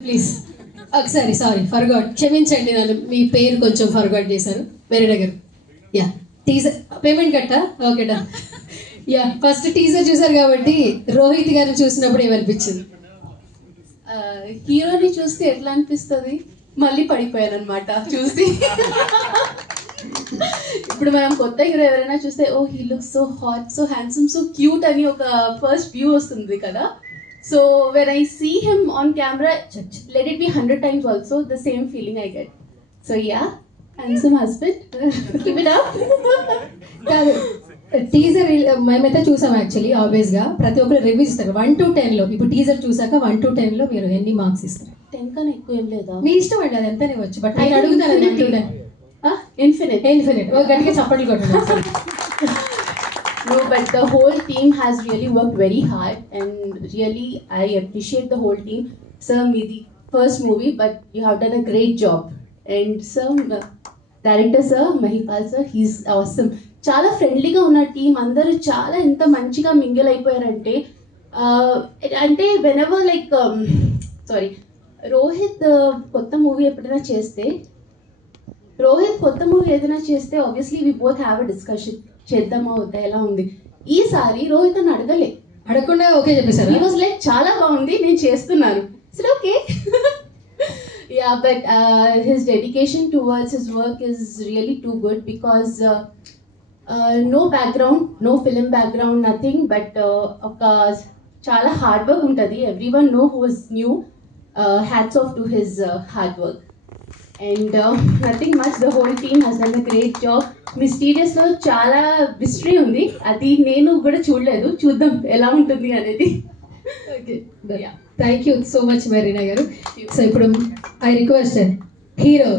Please ఒకసారి sorry forgot క్షమించండి నన్ను మీ పేరు కొంచెం ఫర్గాట్ చేశారు వేరే గారు యా టీజర్ పేమెంట్ కట్టా ఓకే డా యా ఫస్ట్ టీజర్ చూసారు కాబట్టి రోహిత్ గారిని చూసినప్పుడు ఏమనిపించింది హీరోని చూస్తే ఎట్లా అనిపిస్తుంది మళ్ళీ పడిపోయాను అనమాట చూసి ఇప్పుడు మనం కొత్త హీరో ఎవరైనా చూస్తే oh he look so hot so handsome so cute అని ఒక ఫస్ట్ వ్యూ వస్తుంది కదా so when I see him on camera let it be 100 times also the same feeling I get so yeah handsome husband keep it up కాదు teaser మేమైతే చూసాం actually obvious గా ప్రతి ఒక్కరు రివ్యూ ఇస్తారు 1 to 10 లో ఇప్పుడు టీజర్ చూసాక 1 to 10 లో మీరు ఎన్ని మార్క్స్ ఇస్తారు 10 కన్నా ఎక్కువ ఏం లేదా మీ ఇష్టం అండి అది ఎంతనే వచ్చు బట్ నేను అడుగుతాను ఇన్ఫినిట్ గట్టిగా చప్పట్లు కొట్టండి No, but the whole team has really worked very hard and really I appreciate the whole team. Sir, meedi first movie, but you have done a great job. And sir, director sir, Mahipal sir, he's awesome. చాలా ఫ్రెండ్లీగా ఉన్న team అందరూ చాలా ఎంత మంచిగా mingle అయిపోయారంటే అంటే whenever like sorry Rohit కొత్త movie ఎప్పుడైనా చేస్తే ఏదైనా చేస్తే obviously we both have a discussion చేద్దామా వద్దా ఎలా ఉంది ఈసారి రోహిత్ అని అడగకుండా ఓకే చెప్పేసారు హీ వాజ్ లైక్ చాలా బాగుంది నేను చేస్తున్నాను సరే okay yeah but his dedication towards his work is really too good because no background no film background nothing but ఒక చాలా హార్డ్ వర్క్ ఉంటుంది every one no who is new hats off to his hard work and nothing much the whole team has done a great job మిస్టీరియస్లో చాలా mystery ఉంది అది నేను కూడా చూడలేదు చూద్దాం ఎలా ఉంటుంది అనేది okay thank you so much Marina గారు సో ఇప్పుడు ఐ రిక్వెస్ట్ హీరో